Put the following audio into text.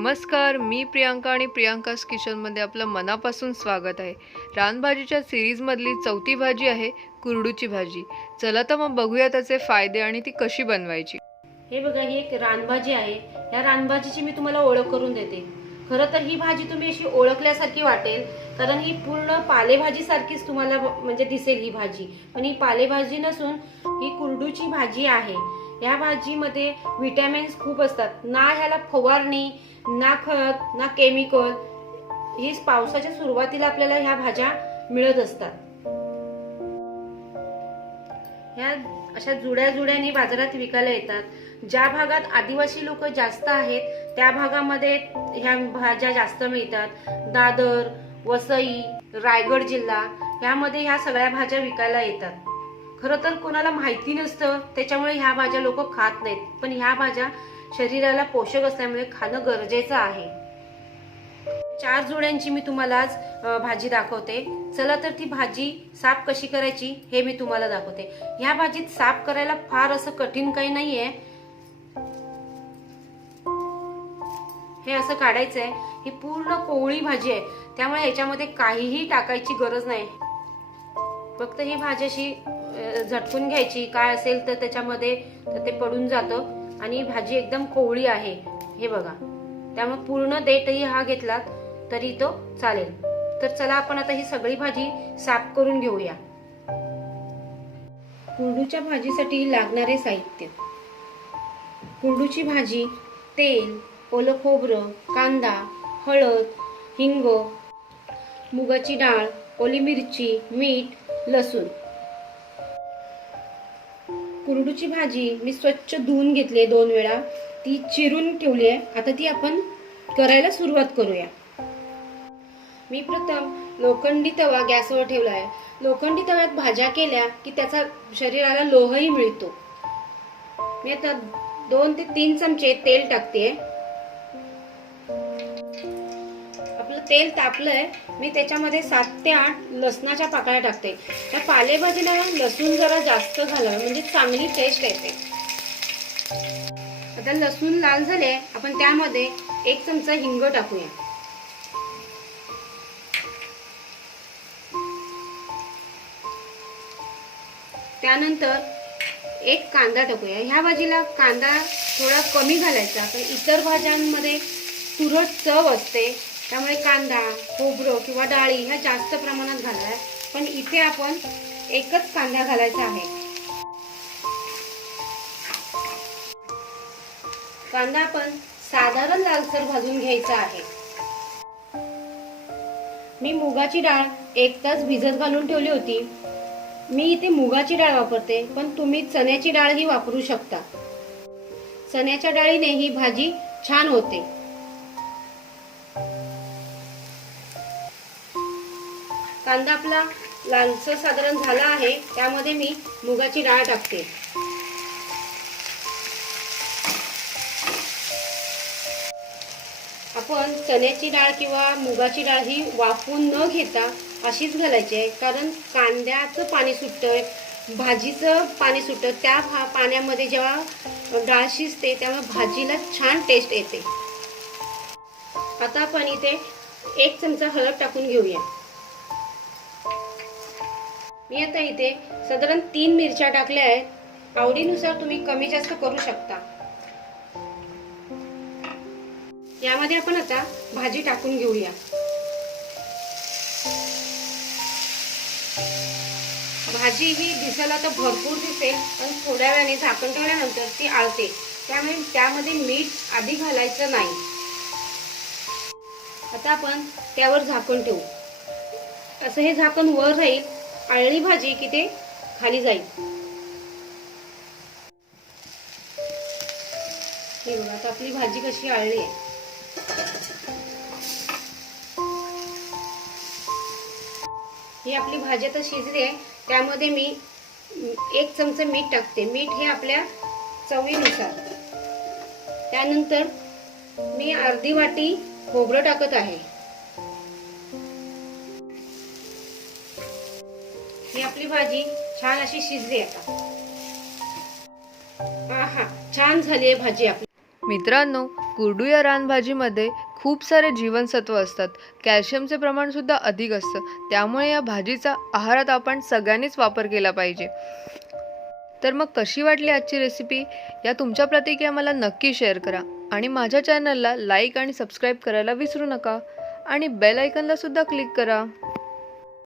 नमस्कार, मी प्रियांका आणि प्रियांकाज किचनमध्ये आपलं मनापासून स्वागत आहे. रानभाजीच्या सिरीजमधली चौथी भाजी आहे कुरडूची भाजी. चला तर मग बघूया त्याचे फायदे आणि ती कशी बनवायची. हे बघा, ही एक रानभाजी आहे. या रानभाजीची मी तुम्हाला ओळख करून देते. खरं तर ही भाजी तुम्ही अशी ओळखल्यासारखी वाटेल, कारण ही पूर्ण पालेभाजी सारखीच तुम्हाला म्हणजे दिसेल ही भाजी. पण ही पालेभाजी नसून ही कुरडूची भाजी आहे. या भाजीमध्ये विटॅमिन्स खूप असतात. ना ह्याला फवारणी, ना खत, ना केमिकल. ही पावसाच्या सुरुवातीला आपल्याला ह्या भाज्या मिळत असतात. ह्या अशा जुड्या जुड्याने बाजारात विकायला येतात. ज्या भागात आदिवासी लोक जास्त आहेत त्या भागामध्ये ह्या भाज्या जास्त मिळतात. दादर, वसई, रायगड जिल्हा यामध्ये ह्या सगळ्या भाज्या विकायला येतात. खरं तर कोणाला माहिती नसतं, त्याच्यामुळे ह्या भाज्या लोक खात नाहीत. पण ह्या भाज्या शरीराला पोषक असल्यामुळे खाणं गरजेचं आहे. 4 जोड्यांची मी तुम्हाला आज भाजी दाखवते. चला तर ती भाजी साफ कशी करायची हे मी तुम्हाला दाखवते. ह्या भाजीत साफ करायला फार असं कठीण काही नाहीये. हे असं काढायचंय. ही पूर्ण कोवळी भाजी आहे, त्यामुळे याच्यामध्ये काहीही टाकायची गरज नाही. फक्त ही भाजी अशी झटकून घ्यायची. काय असेल तर त्याच्यामध्ये ते पडून जातं आणि भाजी एकदम कोवळी आहे. हे बघा, त्यामुळे पूर्ण देठही हा घेतला तरी तो चालेल. तर चला आपण आता ही सगळी भाजी साफ करून घेऊया. कुरडूच्या भाजीसाठी लागणारे साहित्य: कुरडूची भाजी, तेल, ओलं खोबरं, कांदा, हळद, हिंग, मुगाची डाळ, ओली मिरची, मीठ, लसूण. कुरडूची भाजी मी स्वच्छ धुवून घेतली 2 वेळा. ती चिरून ठेवली आहे. आता ती आपण करायला सुरुवात करूया. मी प्रथम लोखंडी तवा गॅसवर ठेवला आहे. लोखंडी तव्यात भाज्या केल्या की त्याचा शरीराला लोहही मिळतो. मी आता 2 ते 3 चमचे तेल टाकते. आपलं तेल तापलंय. मी त्याच्यामध्ये 7 ते 8 लसणाच्या पाकळ्या टाकते. त्या पालेभाजीला लसूण जरा जास्त घालावं म्हणजे चांगली टेस्ट येते. आता लसूण लाल झाले, आपण त्यामध्ये 1 चमचा हिंग टाकूया. त्यानंतर 1 कांदा टाकूया. ह्या भाजीला कांदा थोडा कमी घालायचा, पण इतर भाज्यांमध्ये तुरट चव असते, त्यामुळे कांदा, खोबरं किंवा डाळी ह्या जास्त प्रमाणात घालाव्या. पण इथे आपण 1च कांदा घालायचा आहे. कांदा आपण साधारण लालसर भाजून घ्यायचा आहे. मी मुगाची डाळ 1 तास भिजत घालून ठेवली होती. मी इथे मुगाची डाळ वापरते, पण तुम्ही चण्याची डाळ ही वापरू शकता. चण्याच्या डाळीने ही भाजी छान होते. कांदा आपला लालसर साधारण झाला आहे, त्यामध्ये मी मुगाची डाळ टाकते. आपण चण्याची डाळ किंवा मुगाची डाळ ही वाफवून न घेता अशीच घालायची आहे, कारण कांद्याचं पाणी सुटतंय, भाजीचं पाणी सुटतं. त्या पाण्यामध्ये जेव्हा डाळ शिजते तेव्हा भाजीला छान टेस्ट येते. आता आपण इथे 1 चमचा हळद टाकून घेऊया. मी आता इथे साधारण 3 मिरच्या टाकल्या आहेत. आवडीनुसार तुम्ही कमी जास्त करू शकता. यामध्ये आपण आता भाजी टाकून घेऊया. भाजी ही दिसायला तर भरपूर दिसेल, पण थोड्या वेळाने झाकण ठेवल्यानंतर ती आळते, त्यामुळे त्यामध्ये मीठ आधी घालायचं नाही. आता आपण त्यावर झाकण ठेवू. असं हे झाकण वर राहील. आळली भाजी की ते खाली जाईल. हे बघा, आता आपली भाजी कशी आळली आहे. ही आपली भाजी आता शिजली आहे. त्यामध्ये मी 1 चमचा मीठ टाकते. मीठ हे आपल्या चवीनुसार. त्यानंतर मी अर्धी वाटी खोबरं टाकत आहे. ही आपली भाजी छान अशी शिजली. आता आहा, छान झाली आहे भाजी आपली. मित्रांनो, कुरडू या रानभाजीमध्ये खूप सारे जीवनसत्व असतात. कॅल्शियमचे प्रमाणसुद्धा अधिक असतं. त्यामुळे या भाजीचा आहारात आपण सगळ्यांनीच वापर केला पाहिजे. तर मग कशी वाटली आजची रेसिपी? या तुमच्या प्रतिक्रिया मला नक्की शेअर करा आणि माझ्या चॅनलला लाईक आणि सबस्क्राईब करायला विसरू नका आणि बेल आयकॉनला सुद्धा क्लिक करा.